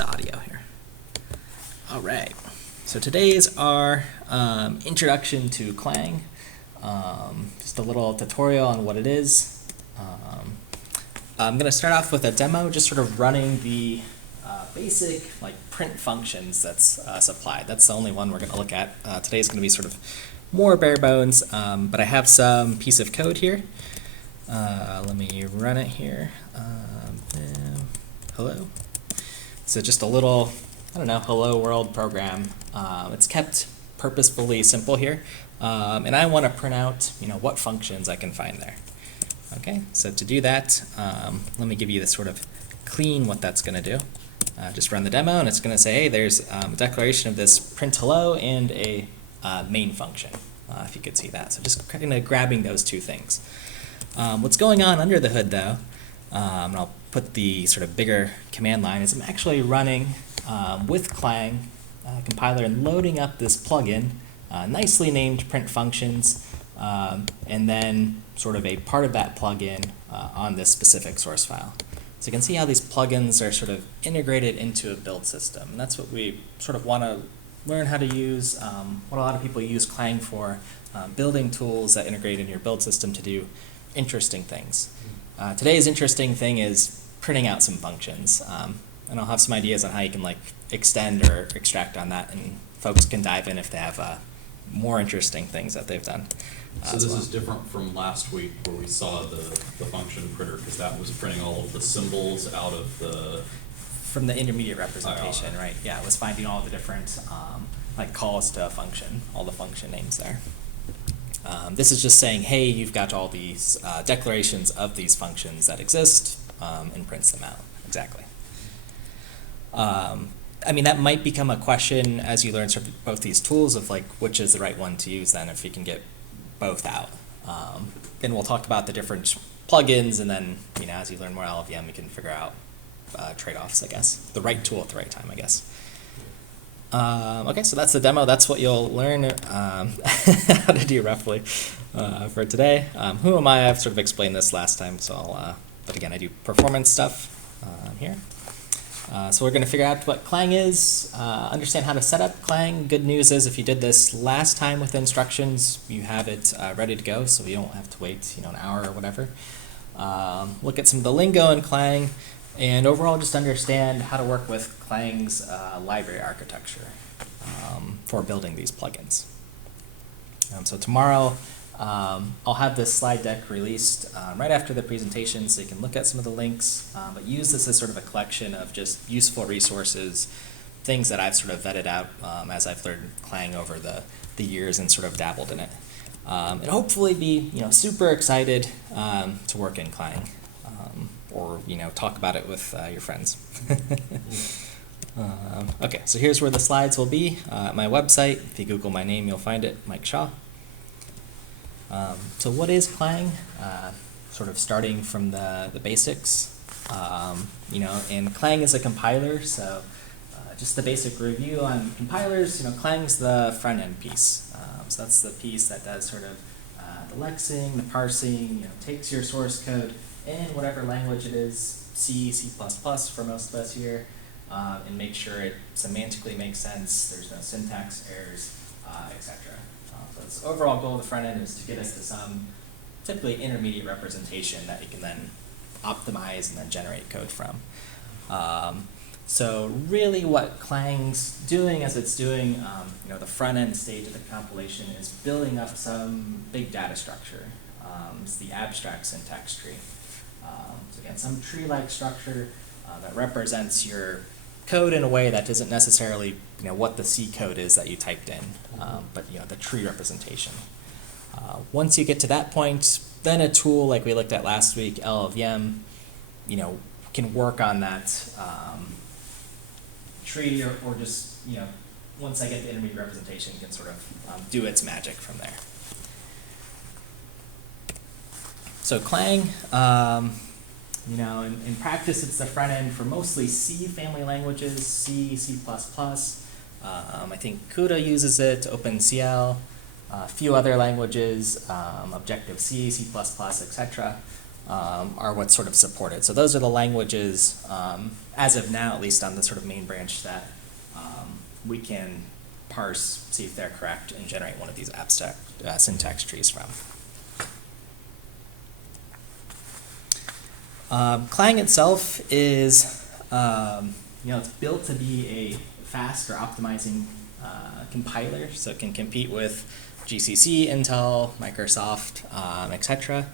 the audio here. All right. So today is our introduction to Clang. Just a little tutorial on what it is. I'm going to start off with a demo, just sort of running the basic print functions that's supplied. That's the only one we're going to look at. Today is going to be sort of more bare bones, but I have some piece of code here. Let me run it here. Hello. So just a little, hello world program. It's kept purposefully simple here, and I want to print out, what functions I can find there. Okay, so to do that, let me give you this sort of clean what that's going to do. Just run the demo, and it's going to say, hey, there's a declaration of this print hello and a main function, if you could see that. So just kind of grabbing those two things. What's going on under the hood, though, and I'll put the sort of bigger command line, is I'm actually running with Clang compiler and loading up this plugin, nicely named print functions, and then sort of a part of that plugin on this specific source file. So you can see how these plugins are sort of integrated into a build system. And that's what we sort of want to learn how to use, what a lot of people use Clang for, building tools that integrate in your build system to do interesting things. Today's interesting thing is printing out some functions. And I'll have some ideas on how you can extend or extract on that, and folks can dive in if they have more interesting things that they've done. So this is different from last week where we saw the function printer, because that was printing all of the symbols out of the... From the intermediate representation, right? Yeah, it was finding all the different calls to a function, all the function names there. This is just saying, hey, you've got all these declarations of these functions that exist, and prints them out. Exactly. That might become a question as you learn sort of both these tools of which is the right one to use then, if you can get both out. And we'll talk about the different plugins, and then as you learn more LLVM, you can figure out trade-offs, I guess. The right tool at the right time, I guess. Okay, so that's the demo. That's what you'll learn how to do roughly for today. Who am I? I've sort of explained this last time, so but again, I do performance stuff here. So we're going to figure out what Clang is, understand how to set up Clang. Good news is if you did this last time with instructions, you have it ready to go, so you don't have to wait an hour or whatever. Look at some of the lingo in Clang, and overall just understand how to work with Clang's library architecture for building these plugins. So tomorrow I'll have this slide deck released right after the presentation, so you can look at some of the links, but use this as sort of a collection of just useful resources, things that I've sort of vetted out as I've learned Clang over the years and sort of dabbled in it. And hopefully be super excited to work in Clang, or talk about it with your friends. Okay, so here's where the slides will be. My website, if you Google my name, you'll find it, Mike Shaw. So what is Clang? Sort of starting from the basics. And Clang is a compiler, so just the basic review on compilers. Clang's the front end piece. So that's the piece that does sort of the lexing, the parsing. Takes your source code in whatever language it is, C, C++ for most of us here, and make sure it semantically makes sense. There's no syntax errors, etc. So the overall goal of the front end is to get us to some typically intermediate representation that you can then optimize and then generate code from. So really what Clang's doing as it's doing, the front end stage of the compilation is building up some big data structure. It's the abstract syntax tree. So again, some tree-like structure that represents your code in a way that isn't necessarily what the C code is that you typed in, but the tree representation. Once you get to that point, then a tool like we looked at last week, LLVM, can work on that tree, or just once I get the intermediate representation, can sort of do its magic from there. So Clang, in practice, it's the front end for mostly C family languages, C, C++. I think CUDA uses it, OpenCL, a few other languages, Objective-C, C++, etc. are what's sort of supported. So those are the languages, as of now, at least on the sort of main branch, that we can parse, see if they're correct, and generate one of these abstract syntax trees from. Clang itself is, it's built to be a fast or optimizing compiler, so it can compete with GCC, Intel, Microsoft, etc.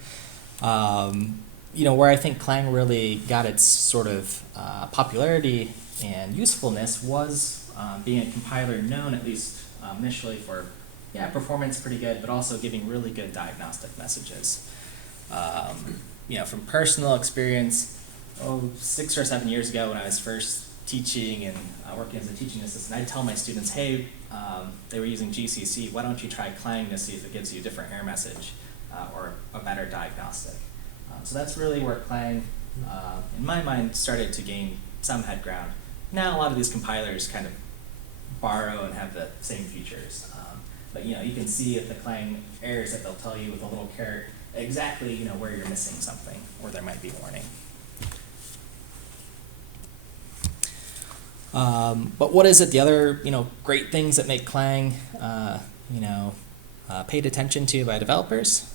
Where I think Clang really got its sort of popularity and usefulness was being a compiler known, at least initially, for performance pretty good, but also giving really good diagnostic messages. From personal experience, 6 or 7 years ago when I was first teaching and working as a teaching assistant, I'd tell my students, hey, they were using GCC, why don't you try Clang to see if it gives you a different error message or a better diagnostic. So that's really where Clang, in my mind, started to gain some head ground. Now a lot of these compilers kind of borrow and have the same features. But you can see at the Clang errors that they'll tell you with a little caret exactly where you're missing something or there might be a warning. But what is it? The other great things that make Clang paid attention to by developers?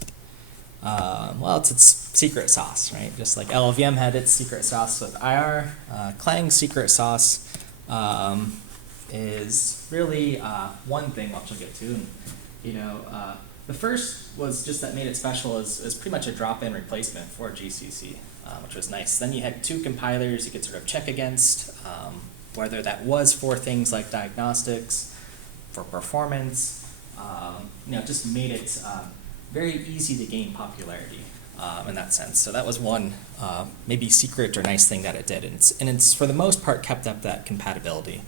Well, it's its secret sauce, right? Just like LLVM had its secret sauce with IR, Clang's secret sauce is really one thing, which I'll get to. And, the first was just that made it special as pretty much a drop-in replacement for GCC, which was nice. Then you had 2 compilers you could sort of check against, whether that was for things like diagnostics, for performance, just made it very easy to gain popularity in that sense. So that was one maybe secret or nice thing that it did. And it's for the most part kept up that compatibility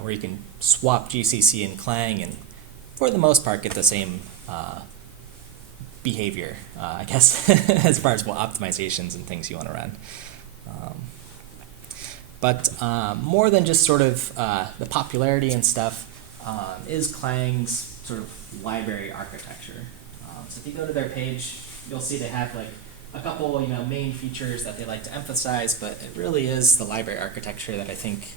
where you can swap GCC and Clang and for the most part get the same behavior, I guess, as far as what optimizations and things you want to run. But more than just sort of the popularity and stuff is Clang's sort of library architecture. So if you go to their page, you'll see they have like a couple main features that they like to emphasize, but it really is the library architecture that I think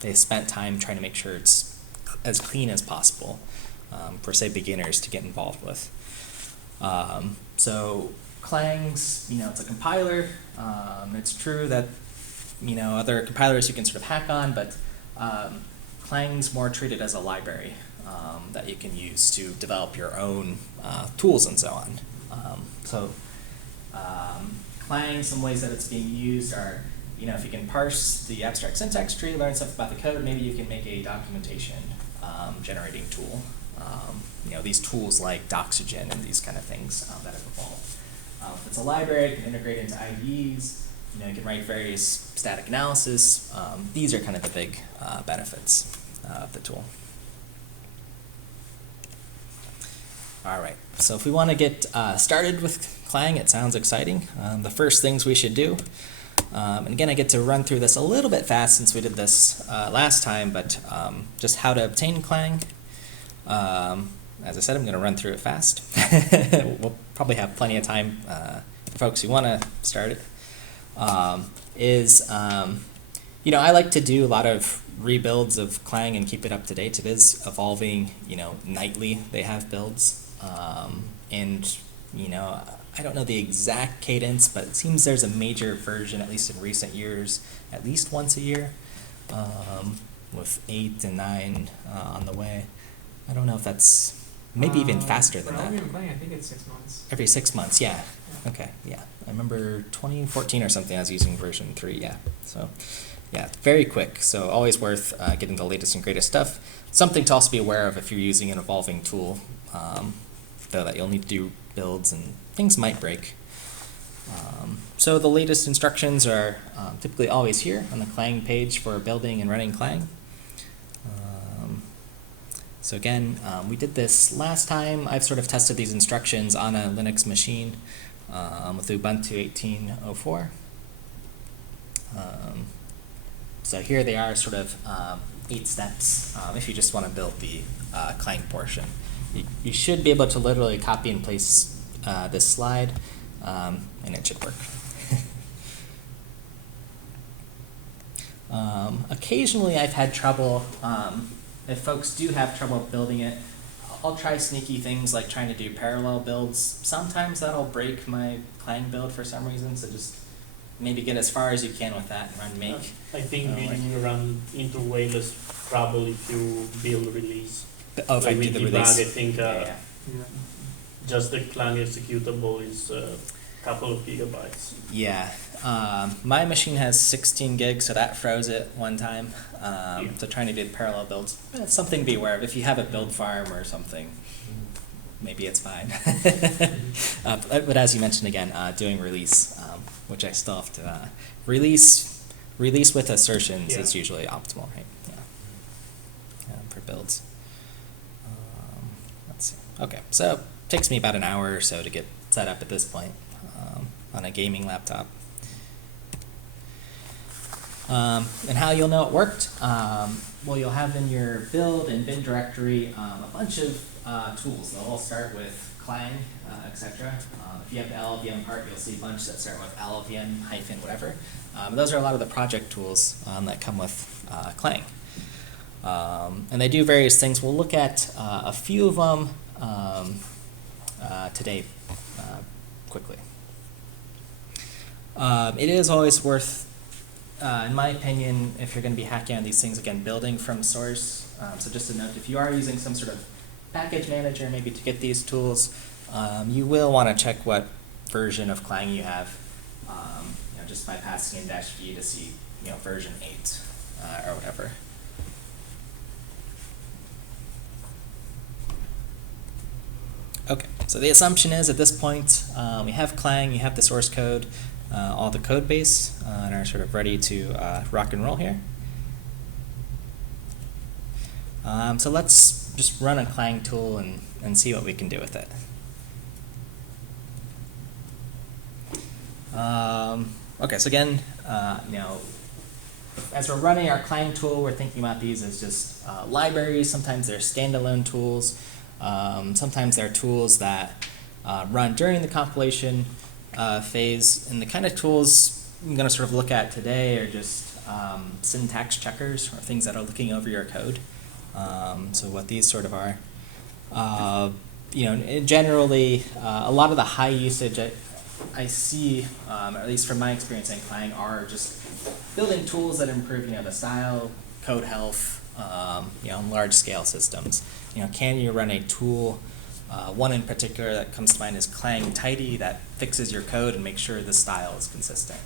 they spent time trying to make sure it's as clean as possible for, say, beginners to get involved with. So Clang's, it's a compiler. It's true that other compilers you can sort of hack on, but Clang's more treated as a library that you can use to develop your own tools and so on. Clang, some ways that it's being used are, if you can parse the abstract syntax tree, learn stuff about the code, maybe you can make a documentation generating tool. These tools like Doxygen and these kind of things that have evolved. If it's a library, it can integrate into IDEs. You can write various static analysis. These are kind of the big benefits of the tool. All right, so if we want to get started with Clang, it sounds exciting. The first things we should do, and again, I get to run through this a little bit fast since we did this last time, but just how to obtain Clang. As I said, I'm going to run through it fast. We'll probably have plenty of time for folks who want to start it. I like to do a lot of rebuilds of Clang and keep it up to date. It is evolving, nightly. They have builds. I don't know the exact cadence, but it seems there's a major version, at least in recent years, at least once a year, with 8 and 9 on the way. I don't know if that's maybe even faster than that. Clang, I think it's 6 months. Every 6 months, yeah. Okay, yeah. I remember 2014 or something I was using version 3, yeah. So, yeah, very quick. So always worth getting the latest and greatest stuff. Something to also be aware of if you're using an evolving tool, though, that you'll need to do builds and things might break. So the latest instructions are typically always here on the Clang page for building and running Clang. So again, we did this last time. I've sort of tested these instructions on a Linux machine with Ubuntu 18.04. So here they are, sort of 8 steps if you just want to build the Clang portion. You should be able to literally copy and paste this slide and it should work. Occasionally I've had trouble, if folks do have trouble building it, I'll try sneaky things like trying to do parallel builds. Sometimes that'll break my Clang build for some reason, so just maybe get as far as you can with that and run make. I think you run into way less trouble if you build release. Oh, if I Like do with the debug, release. I think Yeah. just the Clang executable is a couple of gigabytes. Yeah, my machine has 16 gigs, so that froze it one time. So trying to do parallel builds, it's something to be aware of. If you have a build farm or something, maybe it's fine. But as you mentioned again, doing release, which I still have to release with assertions is usually optimal, right? Yeah, for builds. Let's see. Okay, so it takes me about an hour or so to get set up at this point on a gaming laptop. And how you'll know it worked? Well, you'll have in your build and bin directory a bunch of tools. They'll all start with Clang, etc. If you have the LLVM part, you'll see a bunch that start with LLVM hyphen whatever. Those are a lot of the project tools that come with Clang. And they do various things. We'll look at a few of them today quickly. It is always worth, in my opinion, if you're going to be hacking on these things, again, building from source. So just a note, if you are using some sort of package manager maybe to get these tools, you will want to check what version of Clang you have, just by passing in -v to see version 8 or whatever. Okay, so the assumption is at this point we have Clang, you have the source code, all the code base, and are sort of ready to rock and roll here. So let's just run a Clang tool and see what we can do with it. Okay, so again, as we're running our Clang tool, we're thinking about these as just libraries. Sometimes they're standalone tools. Sometimes they're tools that run during the compilation phase. And the kind of tools I'm going to sort of look at today are just syntax checkers, or things that are looking over your code. So what these sort of are. Generally, a lot of the high usage I see, or at least from my experience in Clang, are just building tools that improve, the style, code health, in large scale systems. Can you run a tool? One in particular that comes to mind is Clang Tidy, that fixes your code and makes sure the style is consistent.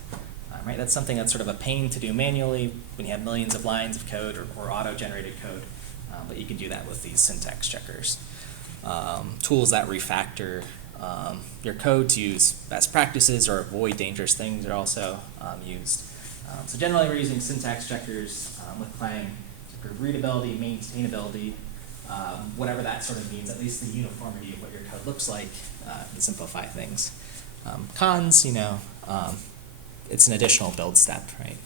Right? That's something that's sort of a pain to do manually when you have millions of lines of code or auto-generated code, but you can do that with these syntax checkers. Tools that refactor your code to use best practices or avoid dangerous things are also used. So generally we're using syntax checkers with Clang to improve readability, maintainability, whatever that sort of means, at least the uniformity of what your code looks like, and simplify things. Cons, it's an additional build step, right?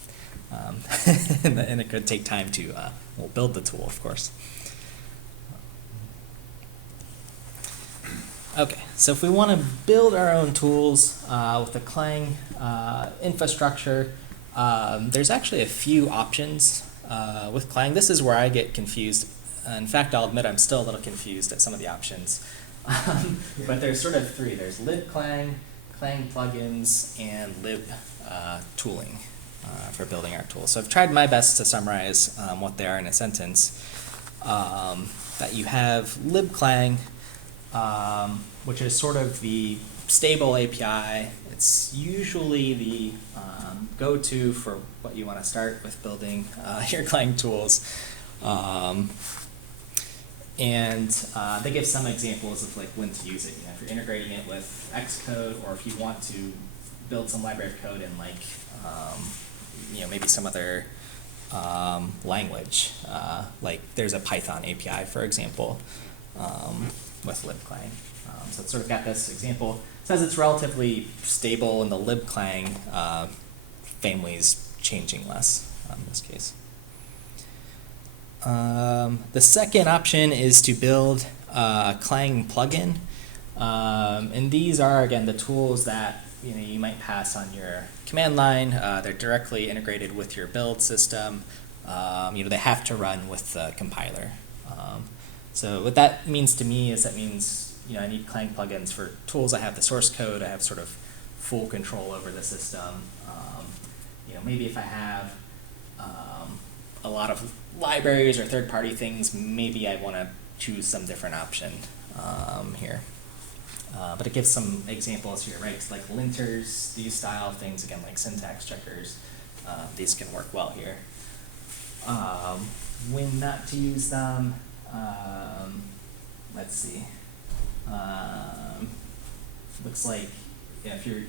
And it could take time to build the tool, of course. Okay, so if we want to build our own tools with the Clang infrastructure, there's actually a few options with Clang. This is where I get confused. In fact, I'll admit I'm still a little confused at some of the options. But there's sort of three. There's libclang, Clang plugins, and lib tooling for building our tools. So I've tried my best to summarize what they are in a sentence. That you have libclang, which is sort of the stable API. It's usually the go-to for what you want to start with building your Clang tools. And they give some examples of like when to use it. If you're integrating it with Xcode, or if you want to build some library of code in like maybe some other language, like there's a Python API, for example, with libclang. So it's sort of got this example. It says it's relatively stable, and the libclang family's changing less in this case. The second option is to build a Clang plugin. And these are, again, the tools that you might pass on your command line. They're directly integrated with your build system. They have to run with the compiler. So what that means to me is that means, I need Clang plugins for tools. I have the source code. I have sort of full control over the system. Maybe if I have a lot of libraries or third-party things, maybe I want to choose some different option here. But it gives some examples here, right? Like linters, these style things, again, like syntax checkers, these can work well here. When not to use them, let's see. Looks like if you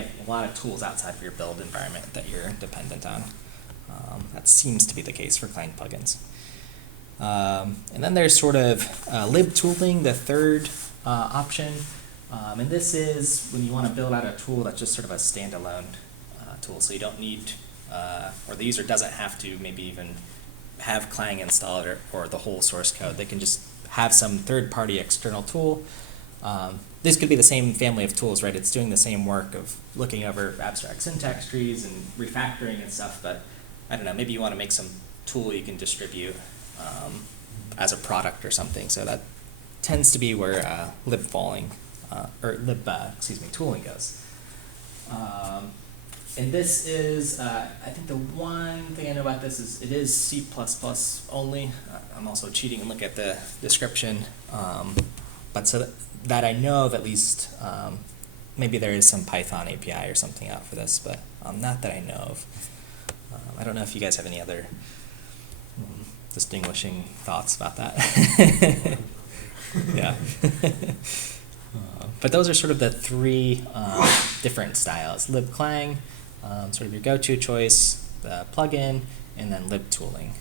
have a lot of tools outside of your build environment that you're dependent on, that seems to be the case for Clang plugins. And then there's sort of lib tooling, the third option. And this is when you want to build out a tool that's just sort of a standalone tool. So you don't need, or the user doesn't have to maybe even have Clang installed or the whole source code. They can just have some third-party external tool. This could be the same family of tools, right? It's doing the same work of looking over abstract syntax trees and refactoring and stuff, but I don't know, maybe you want to make some tool you can distribute as a product or something. So that tends to be where tooling goes. And this is, I think the one thing I know about this is it is C++ only. I'm also cheating and look at the description. But so that I know of at least, maybe there is some Python API or something out for this, but not that I know of. I don't know if you guys have any other distinguishing thoughts about that. Yeah. But those are sort of the three different styles. Lib Clang, sort of your go-to choice, the plugin, and then lib tooling.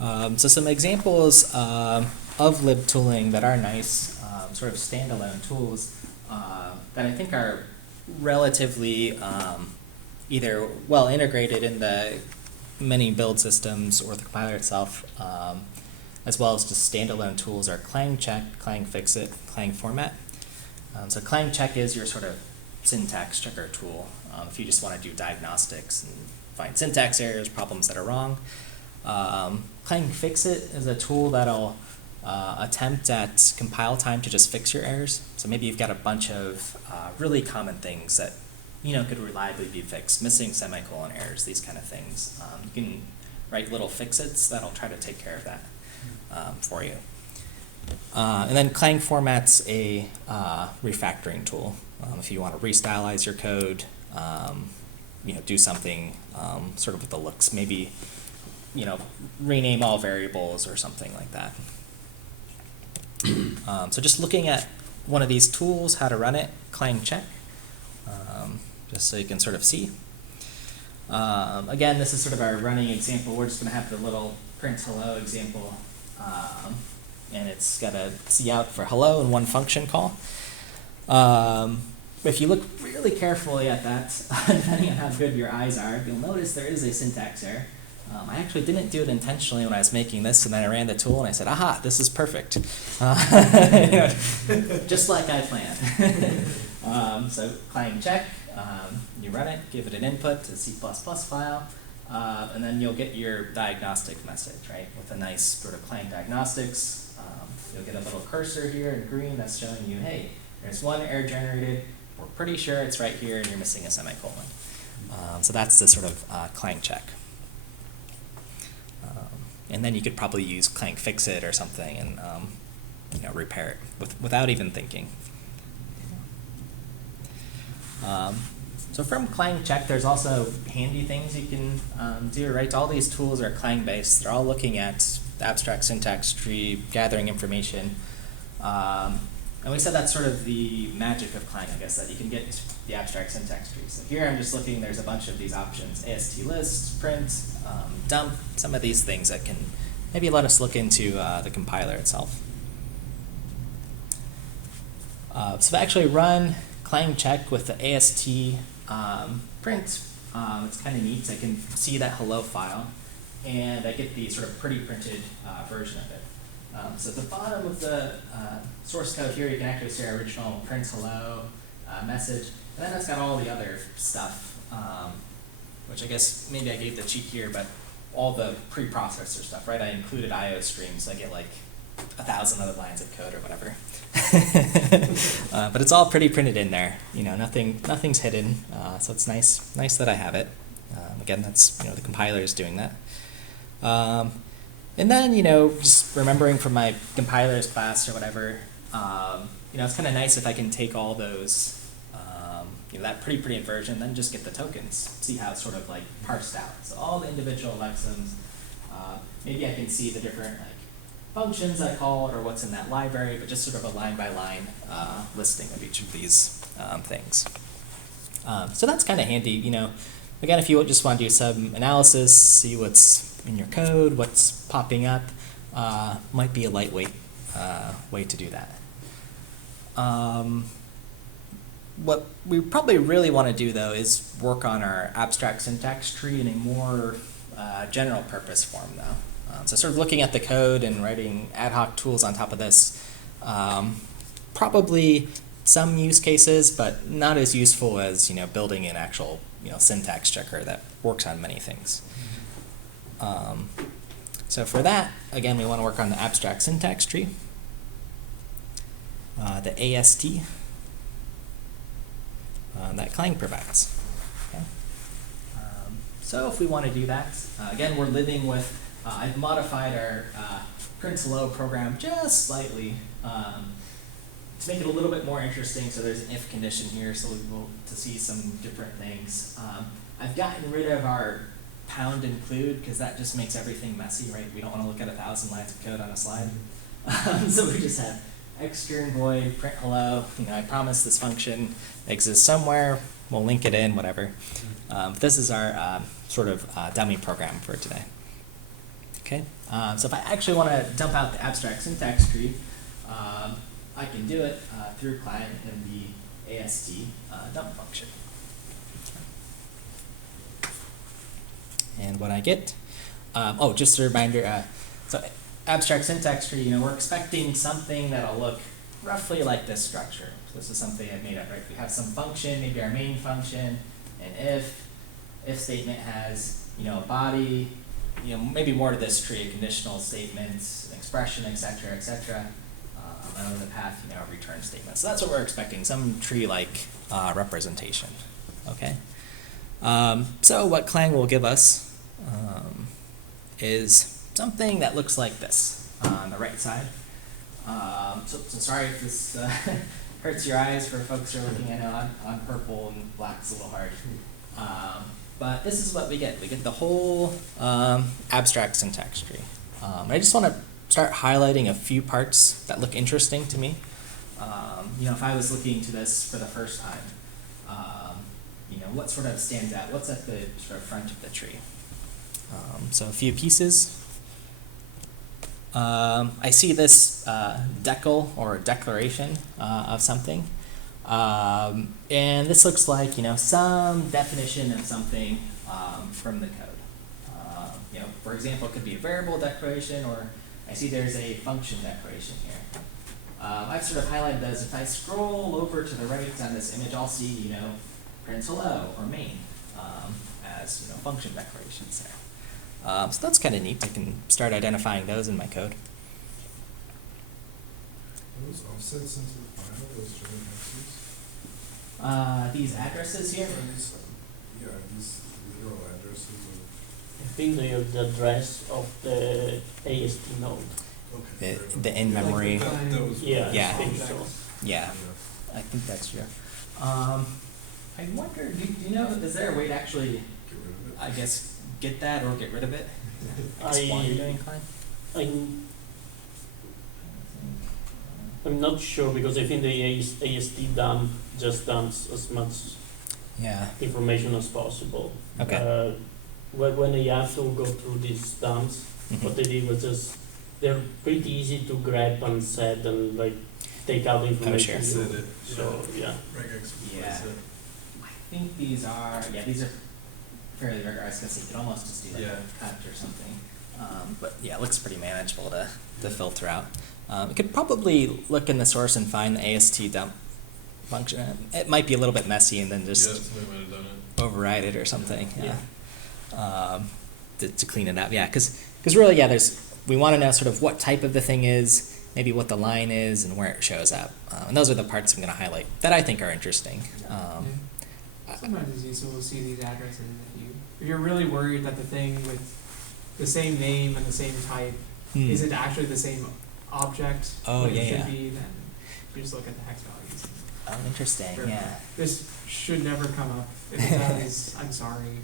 So some examples of lib tooling that are nice, sort of standalone tools that I think are relatively either well integrated in the many build systems or the compiler itself, as well as just standalone tools are Clang Check, Clang Fixit, Clang Format. So Clang Check is your sort of syntax checker tool. If you just want to do diagnostics and find syntax errors, problems that are wrong. Clang Fixit is a tool that'll attempt at compile time to just fix your errors. So maybe you've got a bunch of really common things that could reliably be fixed, missing semicolon errors, these kind of things. You can write little fixits that'll try to take care of that for you. And then Clang Format's a refactoring tool. If you want to restylize your code, do something sort of with the looks, maybe rename all variables or something like that. So just looking at one of these tools, how to run it, Clang Check, just so you can sort of see. Again, this is sort of our running example. We're just going to have the little print hello example, and it's got a cout for hello and one function call. If you look really carefully at that, depending on how good your eyes are, you'll notice there is a syntax error. I actually didn't do it intentionally when I was making this, and then I ran the tool and I said, aha, this is perfect. Just like I planned. So Clang Check, you run it, give it an input to C++ file, and then you'll get your diagnostic message, right, with a nice sort of Clang diagnostics. You'll get a little cursor here in green that's showing you, hey, there's one error generated. We're pretty sure it's right here, and you're missing a semicolon. So that's the sort of Clang Check. And then you could probably use Clang Fixit or something and repair it without even thinking. So from Clang Check, there's also handy things you can do, right? All these tools are Clang-based. They're all looking at the abstract syntax tree, gathering information. And we said that's sort of the magic of Clang, I guess, that you can get the abstract syntax tree. So here I'm just looking, there's a bunch of these options, AST list, print, dump, some of these things that can maybe let us look into the compiler itself. So to actually run Clang Check with the AST print, it's kind of neat. I can see that hello file, and I get the sort of pretty printed version of it. So at the bottom of the source code here, you can actually see our original print hello message, and then it's got all the other stuff, which I guess maybe I gave the cheat here, but all the preprocessor stuff, right? I included IO streams, so I get like 1,000 other lines of code or whatever. But it's all pretty printed in there. You know, nothing's hidden, so it's nice that I have it. Again, that's the compiler is doing that. And then just remembering from my compilers class or whatever, it's kind of nice if I can take all those, that pre-printed version, then just get the tokens, see how it's sort of like parsed out. So all the individual lexems, maybe I can see the different functions I called or what's in that library, but just sort of a line-by-line listing of each of these things. So that's kind of handy. Again, if you just want to do some analysis, see what's in your code, what's popping up, might be a lightweight way to do that. What we probably really want to do, though, is work on our abstract syntax tree in a more general purpose form, though. So sort of looking at the code and writing ad hoc tools on top of this, probably some use cases, but not as useful as building an actual syntax checker that works on many things. So for that, again, we want to work on the abstract syntax tree, the AST that Clang provides. Okay. So if we want to do that, again, we're living with, I've modified our print hello program just slightly to make it a little bit more interesting. So there's an if condition here, so we'll to see some different things. I've gotten rid of our pound include because that just makes everything messy, right? We don't want to look at 1,000 lines of code on a slide. So we just have extern void print hello. I promise this function exists somewhere. We'll link it in, whatever. This is our sort of dummy program for today. Okay. So if I actually want to dump out the abstract syntax tree, I can do it through Clang and the AST dump function. And what I get, just a reminder, so abstract syntax tree, we're expecting something that'll look roughly like this structure. So this is something I've made up, right? We have some function, maybe our main function, an if statement has, a body, maybe more to this tree, a conditional statement, an expression, et cetera, and then the path, a return statement. So that's what we're expecting, some tree-like representation, okay? So what Clang will give us is something that looks like this on the right side. So sorry if this hurts your eyes for folks who are looking at it on purple and black. It's a little hard. But this is what we get. We get the whole abstract syntax tree. I just want to start highlighting a few parts that look interesting to me. If I was looking to this for the first time, what sort of stands out? What's at the sort of front of the tree? So a few pieces. I see this decal or declaration of something. And this looks like, some definition of something from the code. For example, it could be a variable declaration, or I see there's a function declaration here. I've sort of highlighted those. If I scroll over to the right on this image, I'll see, print hello or main as, function declarations there. So that's kind of neat. I can start identifying those in my code. Those offsets into the file, those German hexes? These addresses here? These literal addresses I think they are the address of the AST node. Okay. The in-memory. That was Yeah, Yeah. I think so. Yeah, I think that's true. I wonder, do you know, is there a way to actually, Get rid of it. I guess, get that or get rid of it? While you're doing Clang? I'm not sure because I think the AST dump just dumps as much Yeah. information as possible. Okay. When I have to go through these dumps, what they did was just, they're pretty easy to grab and set and take out information. sure. Set it. So yeah. Regex Yeah. set. I think these are fairly rigorous. I was gonna say, you could almost just do like Yeah. a cut or something. but yeah, it looks pretty manageable to filter out. You could probably look in the source and find the AST dump function. It might be a little bit messy, and then Yeah, just somebody might have done it. override it or something. Yeah. To clean it up. Yeah, because really, yeah, we want to know sort of what type of the thing is, maybe what the line is, and where it shows up. And those are the parts I'm going to highlight that I think are interesting. Sometimes it's useful to see these addresses if you're really worried that the thing with the same name and the same type isn't actually the same object Oh, like yeah, it should yeah. be, then you just look at the hex values. Oh, interesting. Sure. Yeah. This should never come up. If it does, I'm sorry.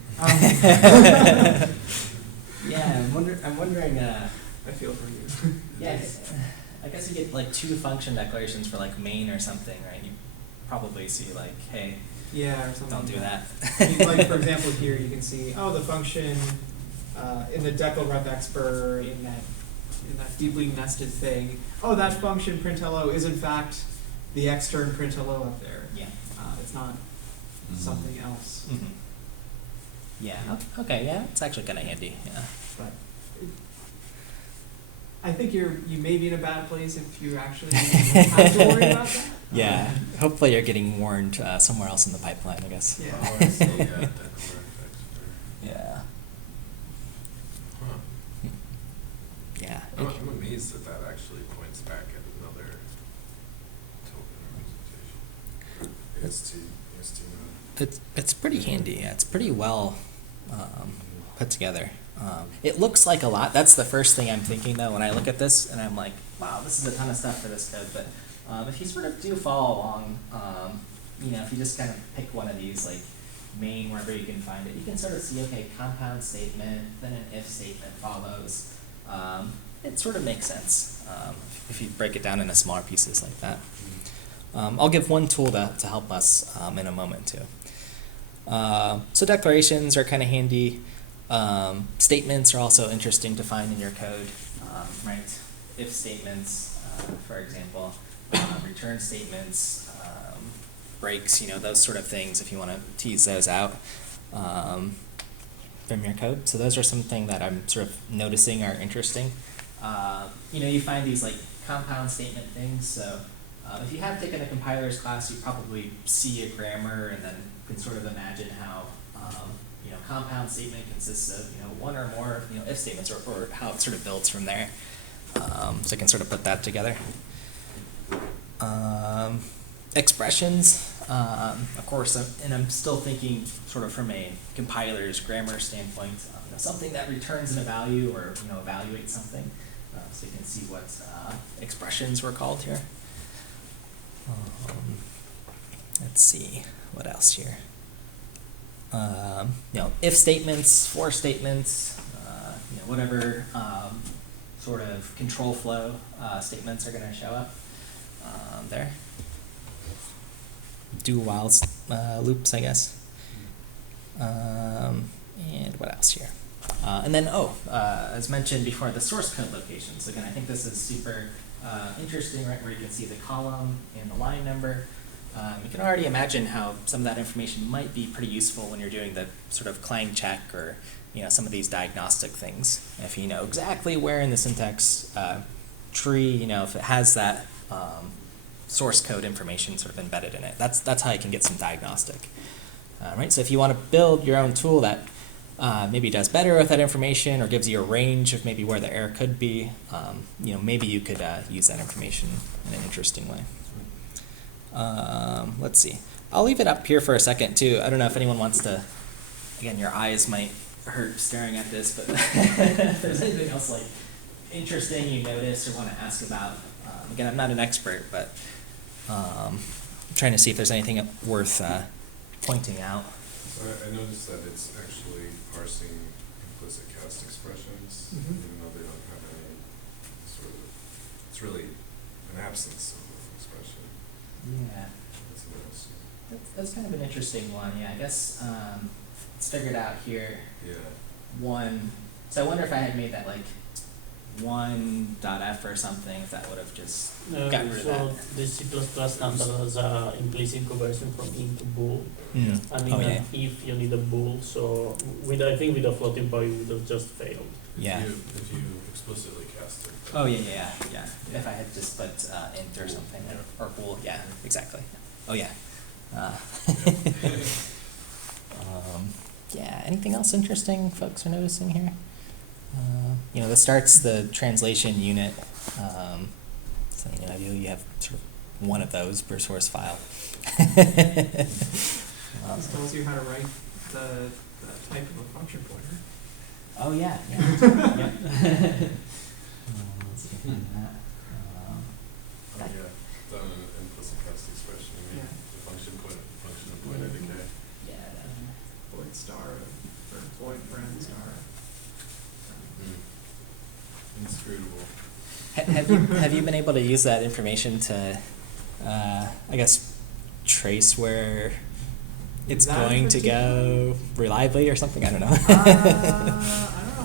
Yeah, I'm wondering. I feel for you. Yeah, I guess you get like 2 function declarations for like main or something, right? You probably see like, hey, Yeah, or something. don't do like that. Like, for example, here you can see, the function in the declaref expr in that deeply nested thing. Oh, that function print hello is in fact the extern print hello up there. Yeah. It's not Mhm. something else. Mm-hmm. Yeah. Okay. Yeah, it's actually kind of handy. Yeah. But I think you may be in a bad place if you actually have to worry about that. Yeah. Hopefully, you're getting warned somewhere else in the pipeline. I guess. Yeah. Oh, I see, yeah, declaref expert. Yeah. Huh. Yeah. I'm amazed that actually points back at another token representation. AST node. It's pretty handy. Yeah, it's pretty well put together. It looks like a lot. That's the first thing I'm thinking though when I look at this, and I'm like, wow, this is a ton of stuff for this code. But if you sort of do follow along, if you just kind of pick one of these, like main, wherever you can find it, you can sort of see, okay, compound statement, then an if statement follows. It sort of makes sense if you break it down into smaller pieces like that. I'll give one tool to help us in a moment too. So declarations are kind of handy. Statements are also interesting to find in your code, right? If statements, for example, return statements, breaks, those sort of things if you want to tease those out from your code. So those are something that I'm sort of noticing are interesting. You find these like compound statement things. So if you have taken a compiler's class, you probably see a grammar and then can sort of imagine how compound statement consists of one or more if statements or how it sort of builds from there. So I can sort of put that together. Expressions, of course, and I'm still thinking sort of from a compiler's grammar standpoint, something that returns in a value or evaluates something. So you can see what expressions were called here. Let's see what else here. If statements, for statements, whatever sort of control flow statements are going to show up there. Do while loops, I guess. And what else here? And then, as mentioned before, the source code locations. Again, I think this is super interesting, right, where you can see the column and the line number. You can already imagine how some of that information might be pretty useful when you're doing the sort of Clang check or some of these diagnostic things. If you know exactly where in the syntax tree, if it has that source code information sort of embedded in it, that's how you can get some diagnostic. Right. So if you want to build your own tool that maybe does better with that information or gives you a range of maybe where the error could be, maybe you could use that information in an interesting way. Let's see. I'll leave it up here for a second too. I don't know if anyone wants to, again, your eyes might hurt staring at this, but if there's anything else like interesting you notice or want to ask about, again, I'm not an expert, but I'm trying to see if there's anything worth pointing out. So I noticed that it's actually parsing implicit cast expressions, Mhm. even though they don't have any sort of, it's really an absence of an expression. Yeah. That's interesting. That's kind of an interesting one. Yeah, I guess it's figured out here. Yeah. One. So I wonder if I had made that like 1.f or something, if that would have just gotten rid of So that. the C++ standard has a implicit conversion from int to bool. Mm. And in Oh, yeah. an if you need a bool, so I think with a floating point it would have just failed. Yeah. If you explicitly cast it. Oh, yeah. If I had just put int or something, or bool, yeah, exactly. Oh, yeah. Yeah, anything else interesting folks are noticing here? This starts the translation unit. So, ideally you have sort of one of those per source file. This tells you how to write the type of a function pointer. Oh, yeah. Yep. Let's see if I can find that. Oh, yeah, done an implicit cast expression, you mean, Yeah. the function and pointer decay. Yeah. Void star or void friend star. Inscrutable. Have you been able to use that information to, I guess, trace where it's That in going to go reliably or something? I don't know. I don't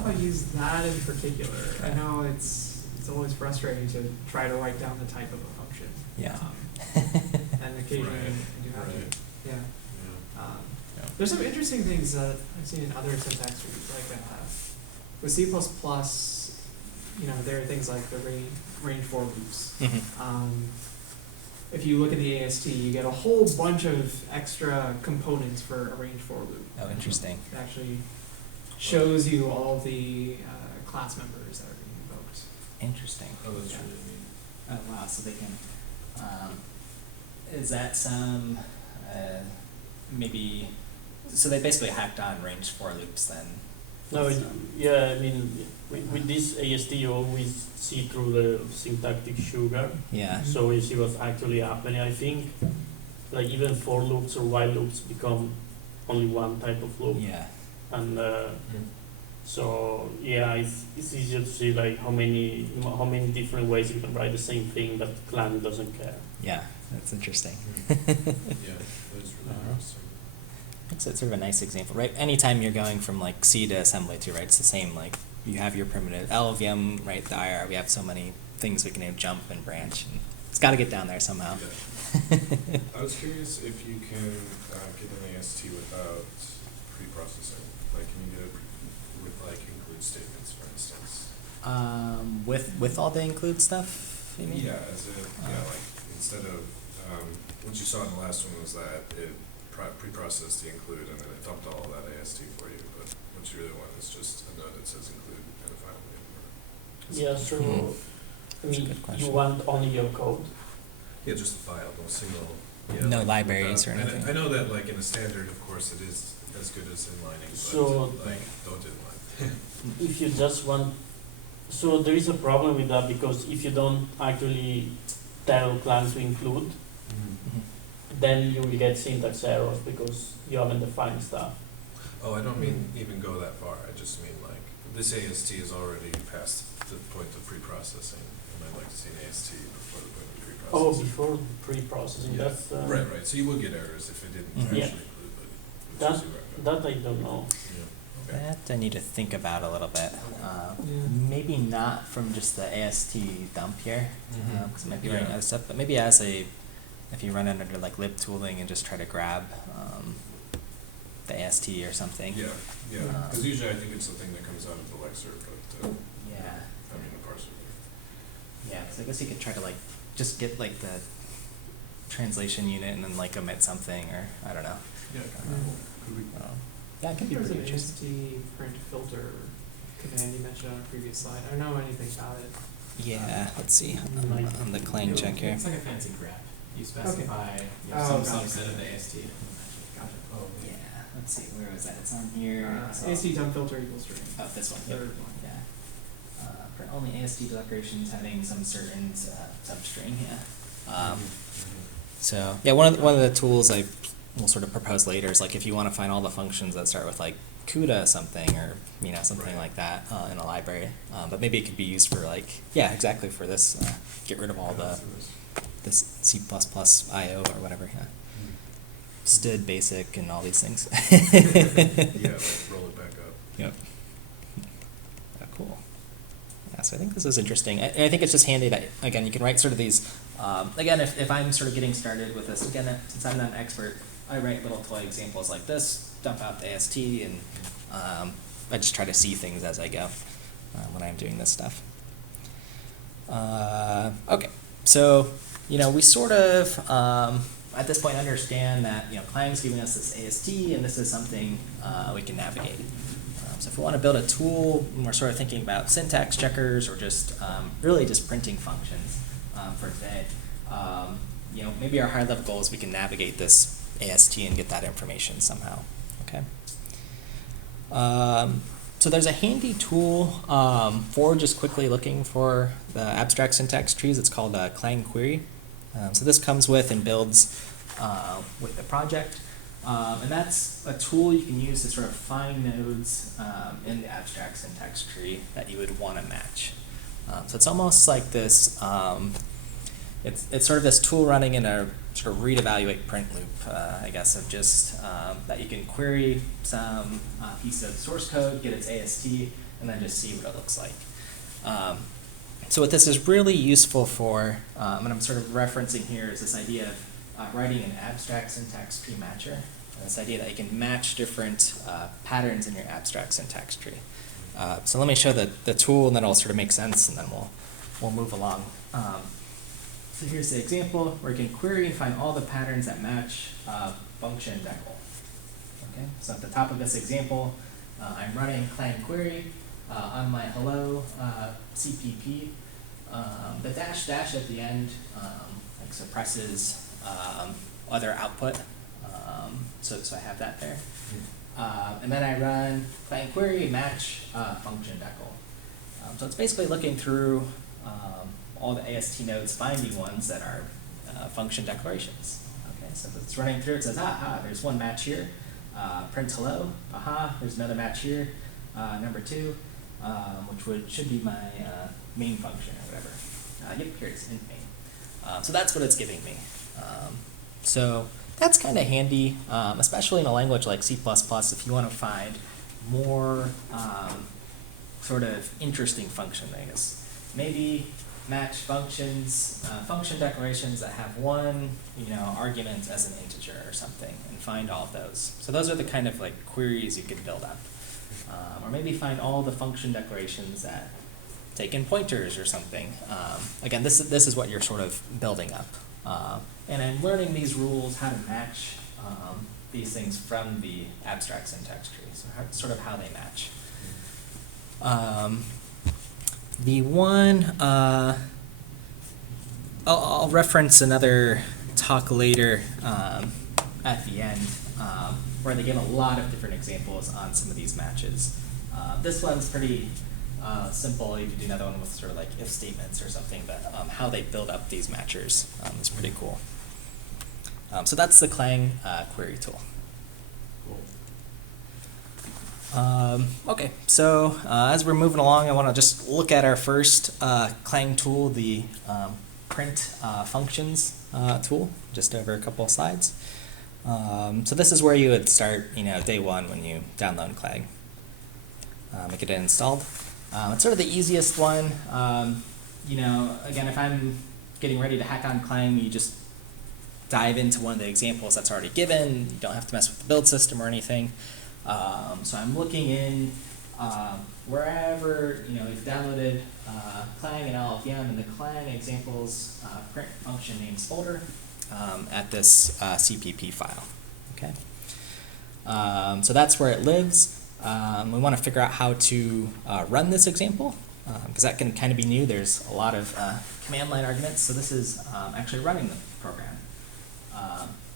know if I use that in particular. I know it's always frustrating to try to write down the type of a function. Yeah. And occasionally Right, I do have right. to. Yeah. Yeah. Yeah. There's some interesting things that I've seen in other syntax trees, like with C++, there are things like the range for loops. Mhm. If you look at the AST, you get a whole bunch of extra components for a range for loop. Oh, interesting. It actually shows you all the class members that are being invoked. Interesting. Oh, that's Yeah. really neat. Oh, wow. So they can. Is that some maybe? So they basically hacked on range for loops then. No, So- yeah, I mean, with this AST you always see through the syntactic sugar, Yeah. so you see what's actually happening. I think, like even for loops or while loops become only one type of loop, Yeah. and so yeah, it's easier to see like how many different ways you can write the same thing, but Clang doesn't care. Yeah. That's interesting. Yeah, that's really interesting. It's sort of a nice example, right? Anytime you're going from like C to assembly too, right? It's the same. Like you have your primitive LVM, right? The IR. We have so many things we can jump and branch, and it's got to get down there somehow. Yeah. I was curious if you can get an AST without pre-processing. Like, can you get it with like include statements, for instance? With all the include stuff, you mean? Yeah, like instead of what you saw in the last one was that it pre-processed the include and then it dumped all of that AST for you. But what you really want is just a node that says include and a file name. Yeah, so Mhm. I That's a mean, good you question. want only your code. Yeah, just a file, no single. No like, libraries or and anything. I know that like in a standard, of course, it is as good as inlining, but So- like don't inline. If you just want, so there is a problem with that because if you don't actually tell Clang to include, Mhm. then you will get syntax errors because you haven't defined stuff. Oh, I don't mean even go that far. I just mean like this AST is already past the point of pre-processing, and I'd like to see an AST before the point of pre-processing. Oh, before pre-processing, Yeah. that's Right. So you would get errors if it didn't Mhm. actually Yeah. include, but which That- is irrelevant. that I don't know. Yeah. Okay. That I need to think about a little bit. Yeah. Maybe not from just the AST dump here, Mhm. because it might be running Yeah. other stuff, but maybe if you run it under like lib tooling and just try to grab the AST or something. Yeah. Yeah. Um, Because usually I think it's the thing that comes out of the Lexer, but Yeah. I mean the parser. Yeah, because I guess you could try to like just get like the translation unit and then like omit something, or I don't know. Yeah. Could we? Yeah, it could be There's pretty an interesting. AST print filter command you mentioned on a previous slide. I don't know anything about it. Yeah, let's see Might- on the Clang check here. It's like a fancy grep. You specify you Oh, have some gotcha. subset of the AST. Gotcha. Oh, Yeah, let's see, where was that? It's on here. So- AST dump filter equals string. Oh, this one. Yep. Third one. Yeah. Print only AST declarations having some certain substring. Yeah. So yeah, one of the tools I will sort of propose later is like if you want to find all the functions that start with like CUDA something or something Right. like that in a library, but maybe it could be used for like exactly for this. Get rid of all this C++ IO or whatever. Yeah. Std basic and all these things. Yeah, like roll it back up. Yep. Cool. Yeah, so I think this is interesting. I think it's just handy that, again, you can write sort of these, again, if I'm sort of getting started with this, again, since I'm not an expert, I write little toy examples like this, dump out the AST, and I just try to see things as I go. when I'm doing this stuff. Okay, so we sort of at this point understand that Clang's giving us this AST, and this is something we can navigate. So if we want to build a tool, and we're sort of thinking about syntax checkers or just really just printing functions for today, maybe our high-level goal is we can navigate this AST and get that information somehow. Okay. So there's a handy tool for just quickly looking for the abstract syntax trees. It's called Clang Query. So this comes with and builds with the project. And that's a tool you can use to sort of find nodes in the abstract syntax tree that you would want to match. So it's almost like this, it's sort of this tool running in a sort of read, evaluate, print loop, I guess, of just that you can query some piece of source code, get its AST, and then just see what it looks like. So what this is really useful for, and I'm sort of referencing here, is this idea of writing an abstract syntax tree matcher. And this idea that you can match different patterns in your abstract syntax tree. So let me show the tool, and then it'll sort of make sense, and then we'll move along. So here's the example where you can query and find all the patterns that match function decal. Okay, so at the top of this example, I'm running Clang query on my hello CPP. The dash at the end like suppresses other output, so I have that there. And then I run Clang query match function decal. So it's basically looking through all the AST nodes, finding ones that are function declarations. Okay, so if it's running through, it says, there's one match here. Print hello. There's another match here. Number 2, which should be my main function or whatever. Yep, here it's int main. So that's what it's giving me. So that's kind of handy, especially in a language like C++, if you want to find more sort of interesting function things. Maybe match functions, function declarations that have one, argument as an integer or something, and find all of those. So those are the kind of like queries you could build up. Or maybe find all the function declarations that take in pointers or something. Again, this is what you're sort of building up. And I'm learning these rules, how to match these things from the abstract syntax tree, so sort of how they match. The one, I'll reference another talk later at the end where they give a lot of different examples on some of these matches. This one's pretty simple. You could do another one with sort of like if statements or something, but how they build up these matchers is pretty cool. So that's the Clang query tool. Okay, so as we're moving along, I want to just look at our first Clang tool, the print functions tool, just over a couple of slides. So this is where you would start, day one when you download Clang. Get it installed. It's sort of the easiest one. Again, if I'm getting ready to hack on Clang, you just dive into one of the examples that's already given. You don't have to mess with the build system or anything. So I'm looking in wherever you've downloaded Clang and LLVM in the Clang examples print function names folder at this CPP file. Okay. So that's where it lives. We want to figure out how to run this example because that can kind of be new. There's a lot of command line arguments. So this is actually running the program.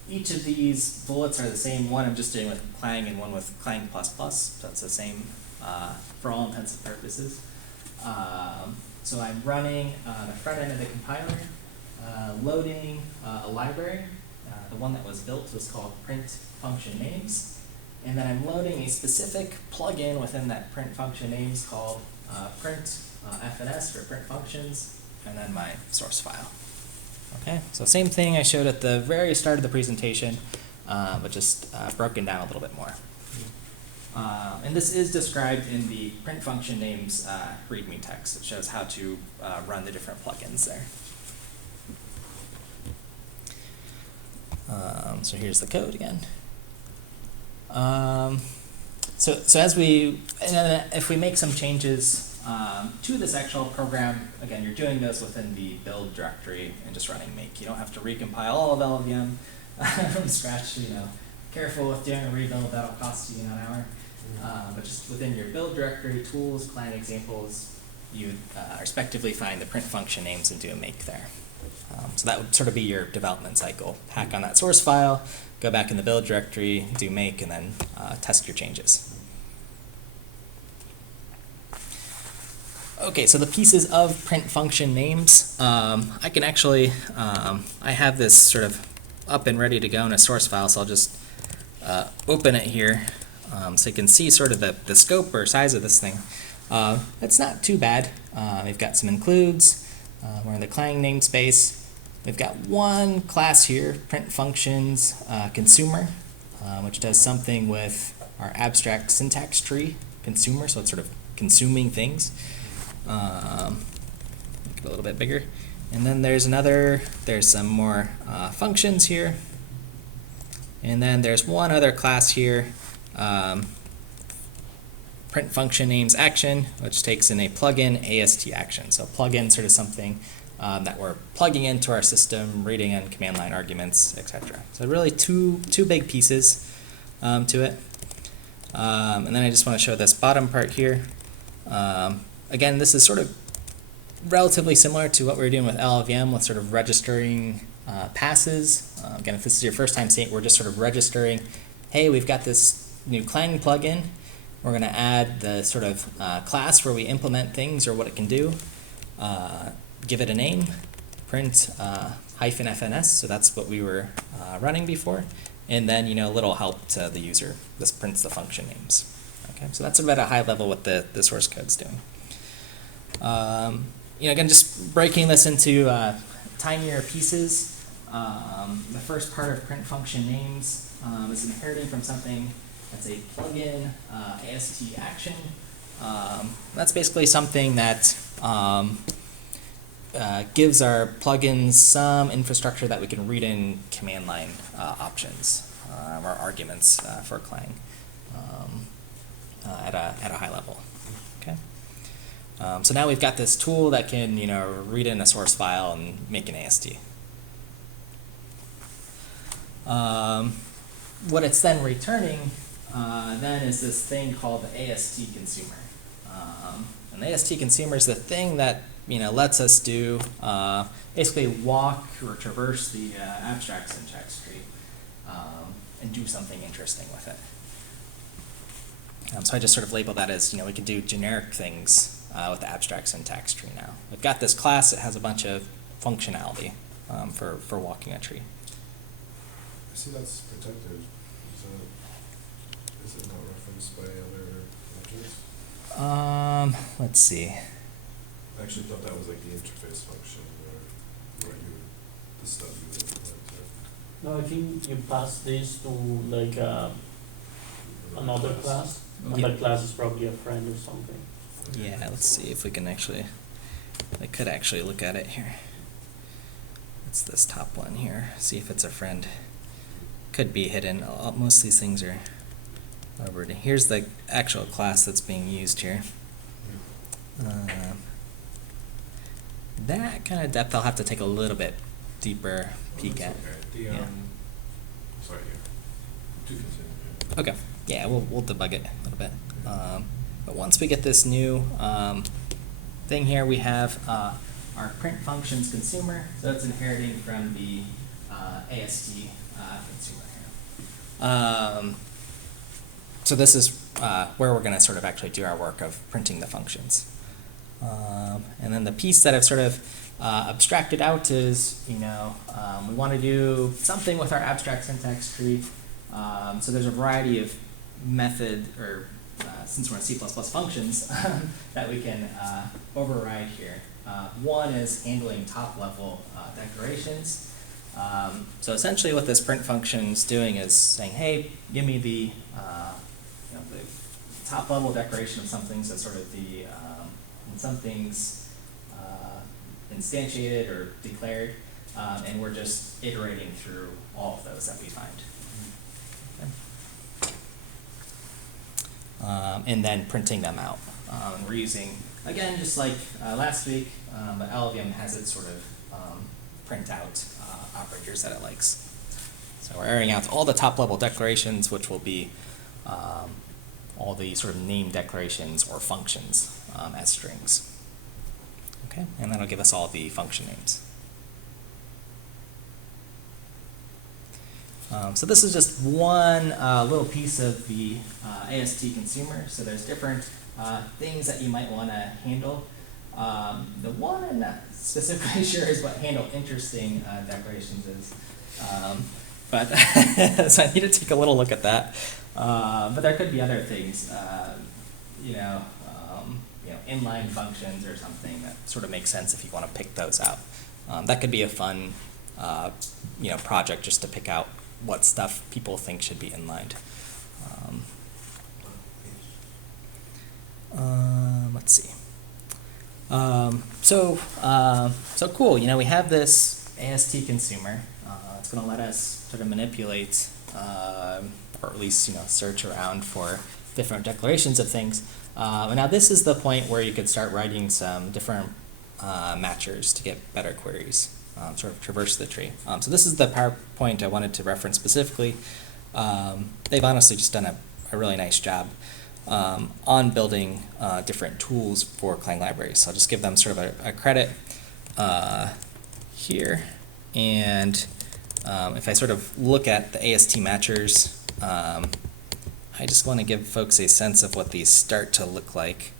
Each of these bullets are the same. One I'm just doing with Clang and one with Clang++, so it's the same for all intents and purposes. So I'm running the front end of the compiler, loading a library. The one that was built was called print function names. And then I'm loading a specific plugin within that print function names called print FNS for print functions, and then my source file. Okay, so same thing I showed at the very start of the presentation, but just broken down a little bit more. And this is described in the print function names README text. It shows how to run the different plugins there. So here's the code again. So as if we make some changes to this actual program, again, you're doing this within the build directory and just running make. You don't have to recompile all of LLVM from scratch, you know. Careful with doing a rebuild, that'll cost you an hour. But just within your build directory, tools, client examples, you would respectively find the print function names and do a make there. So that would sort of be your development cycle. Hack on that source file, go back in the build directory, do make, and then test your changes. Okay, so the pieces of print function names, I can actually, I have this sort of up and ready to go in a source file, so I'll just open it here so you can see sort of the scope or size of this thing. It's not too bad. We've got some includes. We're in the Clang namespace. We've got one class here, print functions consumer, which does something with our abstract syntax tree consumer, so it's sort of consuming things. Make it a little bit bigger. And then there's some more functions here. And then there's one other class here, print function names action, which takes in a plugin AST action. So plugin sort of something that we're plugging into our system, reading in command line arguments, etc. So really two big pieces to it. And then I just want to show this bottom part here. Again, this is sort of relatively similar to what we were doing with LLVM with sort of registering passes. Again, if this is your first time seeing it, we're just sort of registering, hey, we've got this new Clang plugin. We're going to add the sort of class where we implement things or what it can do. Give it a name, print -fns, so that's what we were running before. And then, a little help to the user. This prints the function names. Okay, so that's about a high level what the source code's doing. Again, just breaking this into tinier pieces. The first part of print function names is inheriting from something that's a plugin AST action. That's basically something that gives our plugins some infrastructure that we can read in command line options or arguments for Clang at a high level. Okay. So now we've got this tool that can read in a source file and make an AST. What it's then returning then is this thing called the AST consumer. And the AST consumer is the thing that lets us do basically walk or traverse the abstract syntax tree and do something interesting with it. So I just sort of label that as we can do generic things with the abstract syntax tree now. We've got this class that has a bunch of functionality for walking a tree. I see that's protected. Is it not referenced by other modules? Let's see. I actually thought that was like the interface function where the stuff you would implement to. No, I think you pass this to like another class, and Yeah. that class is probably a friend or something. Yeah, let's see if we can actually, I could actually look at it here. It's this top one here, see if it's a friend. Could be hidden, most of these things are over. Here's the actual class that's being used here. That kind of depth I'll have to take a little bit deeper peek at. Okay. Yeah. Sorry, yeah. Do continue. Okay, yeah, we'll debug it a little bit. But once we get this new thing here, we have our print functions consumer, so it's inheriting from the AST consumer here. So this is where we're going to sort of actually do our work of printing the functions. And then the piece that I've sort of abstracted out is, we want to do something with our abstract syntax tree. So there's a variety of method, or since we're in C++ functions, that we can override here. One is handling top-level declarations. So essentially what this print function is doing is saying, hey, give me the top-level declaration of something, so sort of the when something's instantiated or declared, and we're just iterating through all of those that we find. Okay. And then printing them out. We're using again, just like last week, but LLVM has its sort of print out operators that it likes. So we're airing out all the top level declarations, which will be all the sort of name declarations or functions as strings. Okay, and that'll give us all the function names. So this is just one little piece of the AST consumer. So there's different things that you might want to handle. The one I'm not specifically sure is what handle interesting declarations is. But so I need to take a little look at that. But there could be other things, inline functions or something that sort of makes sense if you want to pick those out. That could be a fun, project just to pick out what stuff people think should be inlined. Let's see. So cool. We have this AST consumer. It's going to let us sort of manipulate, or at least search around for different declarations of things. And now this is the point where you could start writing some different matchers to get better queries, sort of traverse the tree. So this is the PowerPoint I wanted to reference specifically. They've honestly just done a really nice job on building different tools for Clang libraries. So I'll just give them sort of a credit here. And if I sort of look at the AST matchers, I just want to give folks a sense of what these start to look like.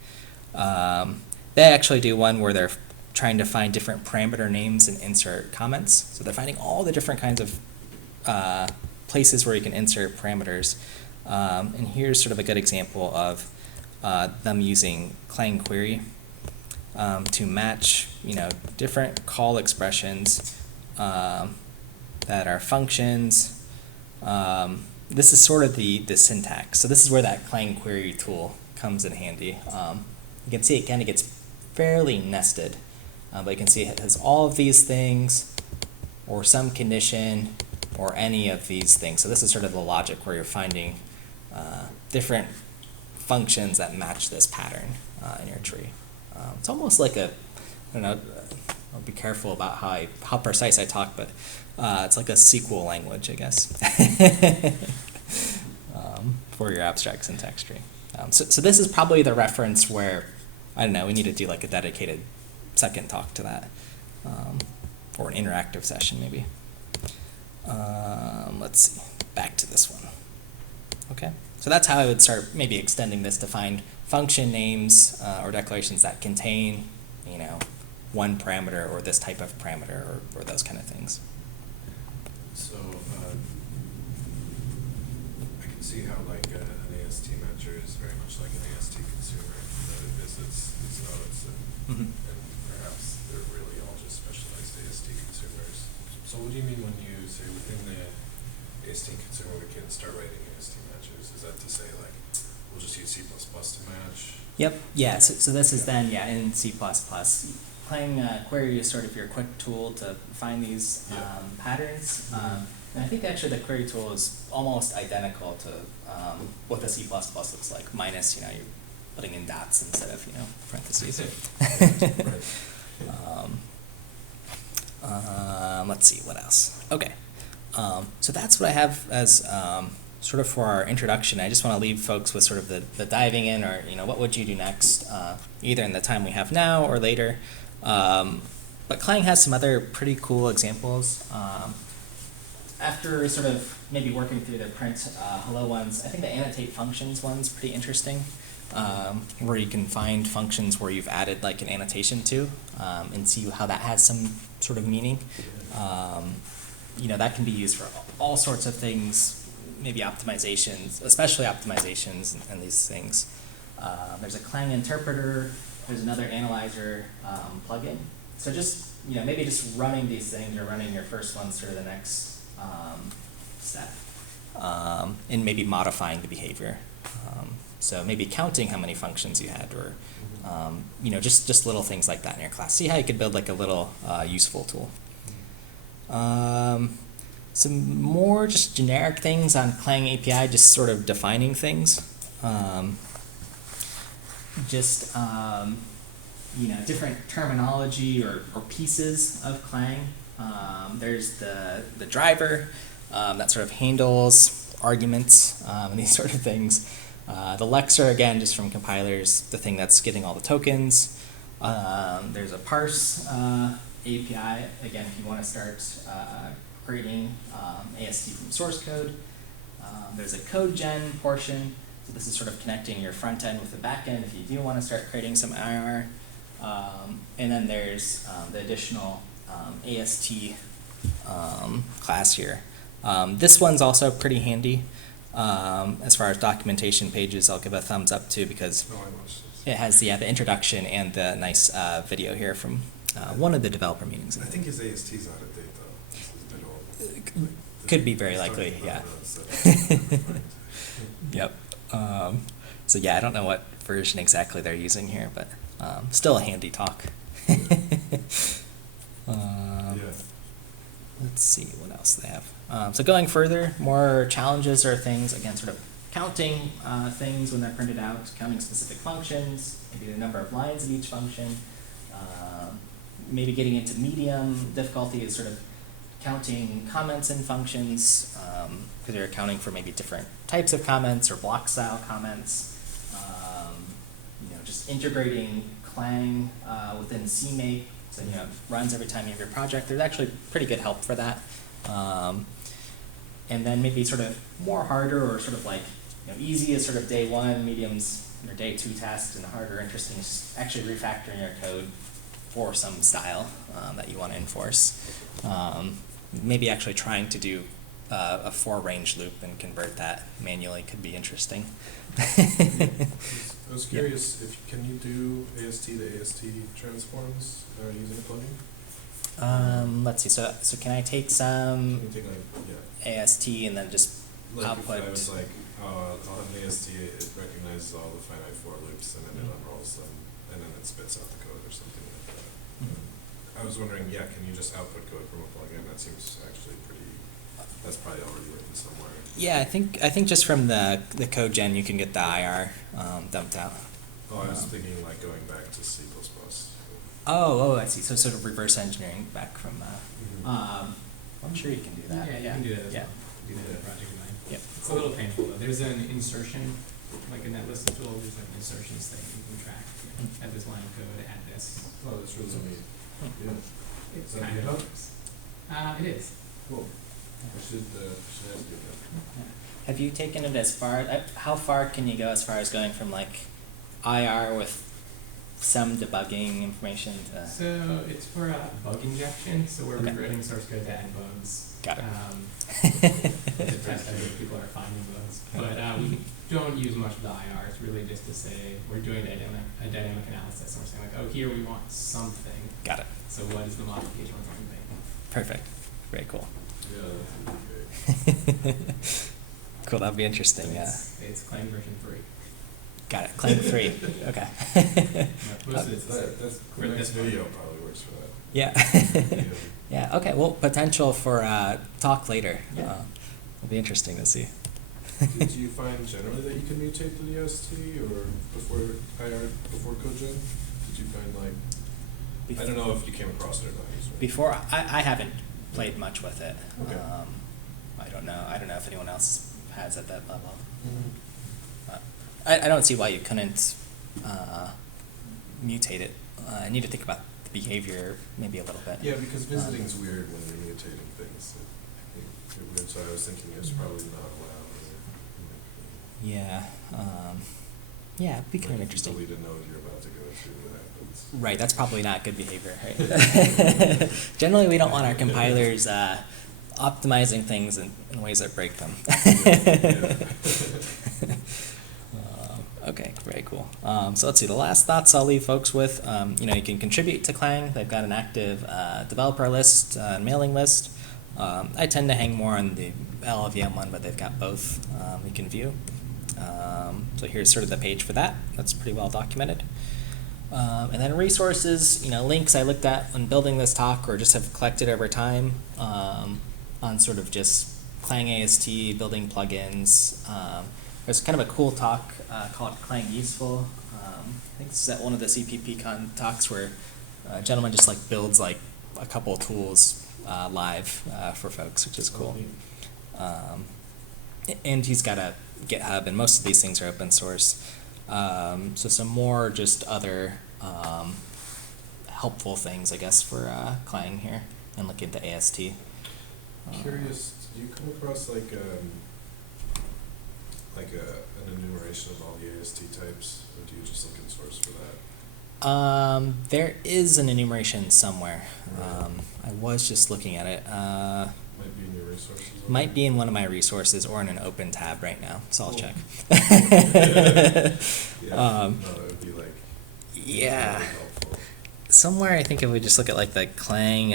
They actually do one where they're trying to find different parameter names and insert comments. So they're finding all the different kinds of places where you can insert parameters. And here's sort of a good example of them using Clang query to match, different call expressions that are functions. This is sort of the syntax. So this is where that Clang query tool comes in handy. You can see it kind of gets fairly nested, but you can see it has all of these things, or some condition, or any of these things. So this is sort of the logic where you're finding different functions that match this pattern in your tree. It's almost like I don't know, I'll be careful about how precise I talk, but it's like a SQL language, I guess, for your abstract syntax tree. So this is probably the reference where, I don't know, we need to do like a dedicated second talk to that, or an interactive session maybe. Let's see, back to this one. Okay, so that's how I would start maybe extending this to find function names or declarations that contain, one parameter or this type of parameter or those kind of things. So, I can see how like an AST matcher is very much like an AST consumer, that it visits these nodes and perhaps they're really all just specialized AST consumers. So what do you mean when you say within the AST consumer we can start writing AST matchers? Is that to say like we'll just use C++ to match? Yep, yeah, so this is then, in C++. Clang query is sort of your quick tool to find these patterns. And I think actually the query tool is almost identical to what the C++ looks like, minus, you're putting in dots instead of, parentheses. Let's see, what else? Okay, so that's what I have as sort of for our introduction. I just want to leave folks with sort of the diving in, or, what would you do next, either in the time we have now or later. But Clang has some other pretty cool examples. After sort of maybe working through the print hello ones, I think the annotate functions one's pretty interesting, where you can find functions where you've added like an annotation to, and see how that has some sort of meaning. That can be used for all sorts of things, maybe optimizations, especially optimizations and these things. There's a Clang interpreter. There's another analyzer plugin. So just, maybe just running these things or running your first ones through the next step, and maybe modifying the behavior. So maybe counting how many functions you had, or just little things like that in your class. See how you could build like a little useful tool. Some more just generic things on Clang API, just sort of defining things. different terminology or pieces of Clang. There's the driver that sort of handles arguments and these sort of things. The lexer, again, just from compilers, the thing that's getting all the tokens. There's a parse API, again, if you want to start creating AST from source code. There's a code gen portion, so this is sort of connecting your front end with the back end if you do want to start creating some IR. And then there's the additional AST class here. This one's also pretty handy. As far as documentation pages, I'll give a thumbs up to because No, I watched this. it has the introduction and the nice video here from one of the developer meetings. I think his AST's out of date though. It's a bit old. Could be very He's likely, talking yeah. about it, so- Yep. So yeah, I don't know what version exactly they're using here, but still a handy talk. Yeah. Let's see what else they have. So going further, more challenges or things, again, sort of counting things when they're printed out, counting specific functions, maybe the number of lines of each function. Maybe getting into medium difficulty is sort of counting comments and functions, because you're accounting for maybe different types of comments or block style comments. Just integrating Clang within CMake, so it runs every time you have your project. There's actually pretty good help for that. And then maybe sort of more harder or sort of like easy is sort of day one, medium's your day two tasks, and harder, interesting is actually refactoring your code for some style that you want to enforce. Maybe actually trying to do a for range loop and convert that manually could be interesting. I was curious if can you do AST to AST transforms using a plugin? Let's see. So can I take Can some you take like AST and then just like output? if I was like, I'll have an AST, it recognizes all the finite for loops and then it unrolls them and then it spits out the code or something like that. I was wondering, can you just output code from a plugin? That seems actually pretty. That's probably already written somewhere. Yeah, I think just from the code gen you can get the IR dumped out. Oh, I was thinking like going back to C++. Oh, I see. So sort of reverse engineering back from. Mhm. I'm sure you can do that. Yeah, you can do that as Yeah. well. Do that in a project of mine. Yep. It's a little painful though. There's an insertion, like in that list of tools, there's like an insertions thing you can track. Add this line of code, add this. Oh, that's really neat. Yeah. It's Is that kind of GitHub? works. It is. Cool. I should ask you that. Have you taken it as far? How far can you go as far as going from like IR with some debugging information to? So it's for bug injection, so we're Okay. rewriting source code to add bugs. Got it. To test out if people are finding bugs. But we don't use much of the IR. It's really just to say we're doing a dynamic analysis and we're saying like, oh, here we want something. Got it. So what is the modification we're going to make? Perfect. Very cool. Yeah, that's great. Cool. That'd be interesting. Yeah. It's Clang version 3. Got it. Clang 3. Okay. Most of it's the same. That's For next this one. video probably works for that. Yeah. Yeah. Yeah. Okay. Well, potential for talk later. Yeah. It'll be interesting to see. Did you find generally that you can mutate to the AST or before IR, before CodeGen? Did you find like, I don't know if you came across it or not. Before, I haven't played much with it. Okay. I don't know if anyone else has at that level. Mhm. I don't see why you couldn't mutate it. I need to think about the behavior maybe a little bit. Yeah, because visiting's weird when you're mutating things. I think it's weird, so I was thinking it's probably not allowed. Yeah. Yeah, it'd be kind of interesting. Delete a node you're about to go to, what happens? Right, that's probably not good behavior. Right? Generally, we don't want our compilers optimizing things in ways that break them. Okay, very cool. So let's see, the last thoughts I'll leave folks with, you can contribute to Clang. They've got an active developer list, mailing list. I tend to hang more on the LLVM one, but they've got both you can view. So here's sort of the page for that. That's pretty well documented. And then resources, links I looked at when building this talk or just have collected over time on sort of just Clang AST, building plugins. There's kind of a cool talk called Clang Useful I think this is at one of the CPP con talks where a gentleman just like builds like a couple of tools live for folks, which is cool. And he's got a GitHub, and most of these things are open source. So some more just other helpful things, I guess, for Clang here and looking at the AST. Curious, do you come across like an enumeration of all the AST types, or do you just look in source for that? There is an enumeration somewhere. Right. I was just looking at it. Might be in your resources. over Might be there. in one of my resources or in an open tab right now, so I'll Cool. check. Yeah, Um, no, it would be like. Yeah. really helpful. Somewhere I think if we just look at like the Clang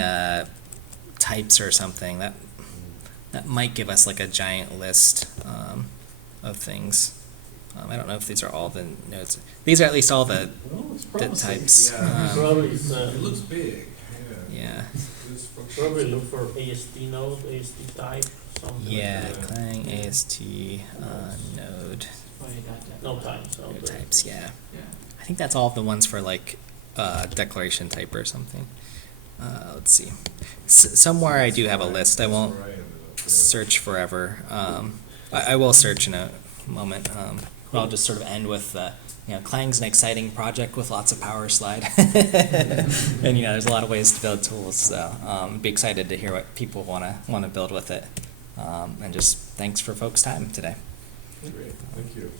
types or something, that might give us like a giant list of things. I don't know if these are all the nodes. These are at least all the types. Yeah. Probably it's, It looks big, yeah. Yeah. It's probably functional. look for AST node, AST type, something Yeah, like that. Clang AST node No time, so. node types. Yeah, Yeah. I think that's all the ones for like declaration type or something. Let's see. Somewhere I do have a list. I That's won't where I ended up, yeah. search forever. I will search in a moment. But I'll just sort of end with, Clang's an exciting project with lots of power slide. And, there's a lot of ways to build tools. So be excited to hear what people want to build with it. And just thanks for folks' time today. Great, thank you.